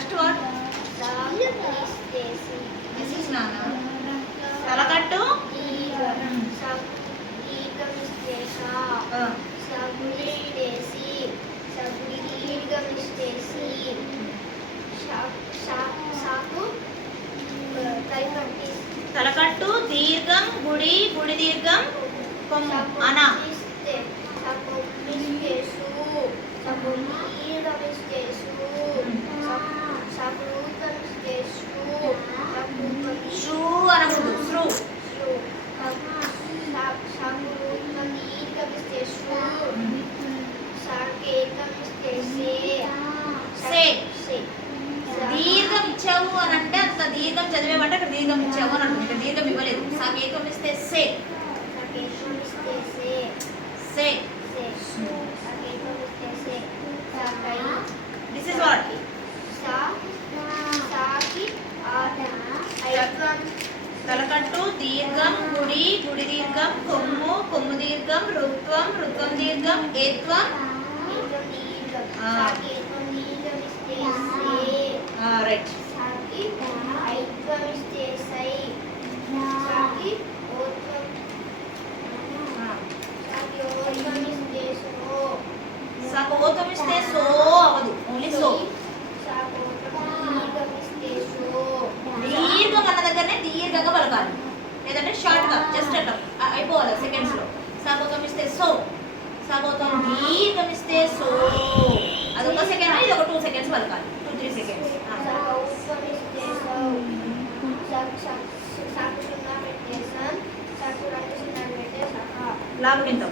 First word this is నానా. తలకట్టు తలకట్టు దీర్ఘం గుడి గుడి దీర్ఘం కొమ్ము అనా. శ్రూ అనకూడదు. శ్రూ దీర్ఘం ఇచ్చావు అని అంటే అంత దీర్ఘం చదివేమంటే అక్కడ దీర్ఘం ఇచ్చావు అని అనుకుంటే దీర్ఘం ఇవ్వలేదు. సాకేతం ఇస్తే సే సే. దిస్ ఇస్ వాట్ తలకట్టు దీర్ఘం గుడి గుడి దీర్ఘం కొమ్ము కొమ్ము దీర్ఘం రుత్వం రుత్వం దీర్ఘం ఏత్వం. రైట్. సాకోతం ఇస్తే సో అవదు, ఓన్లీ సో. దీర్ఘం అన్న దగ్గరనే దీర్ఘంగా పలకాలి, లేదంటే షార్ట్గా జస్ట్ అట్లా అయిపోవాలి సెకండ్స్లో. సాకోతం ఇస్తే సో, సాకోతం దీర్ఘం ఇస్తే సో. అదొక సెకండ్, ఇది ఒక 2 seconds పలకాలి, 2-3 seconds. లాభ కింద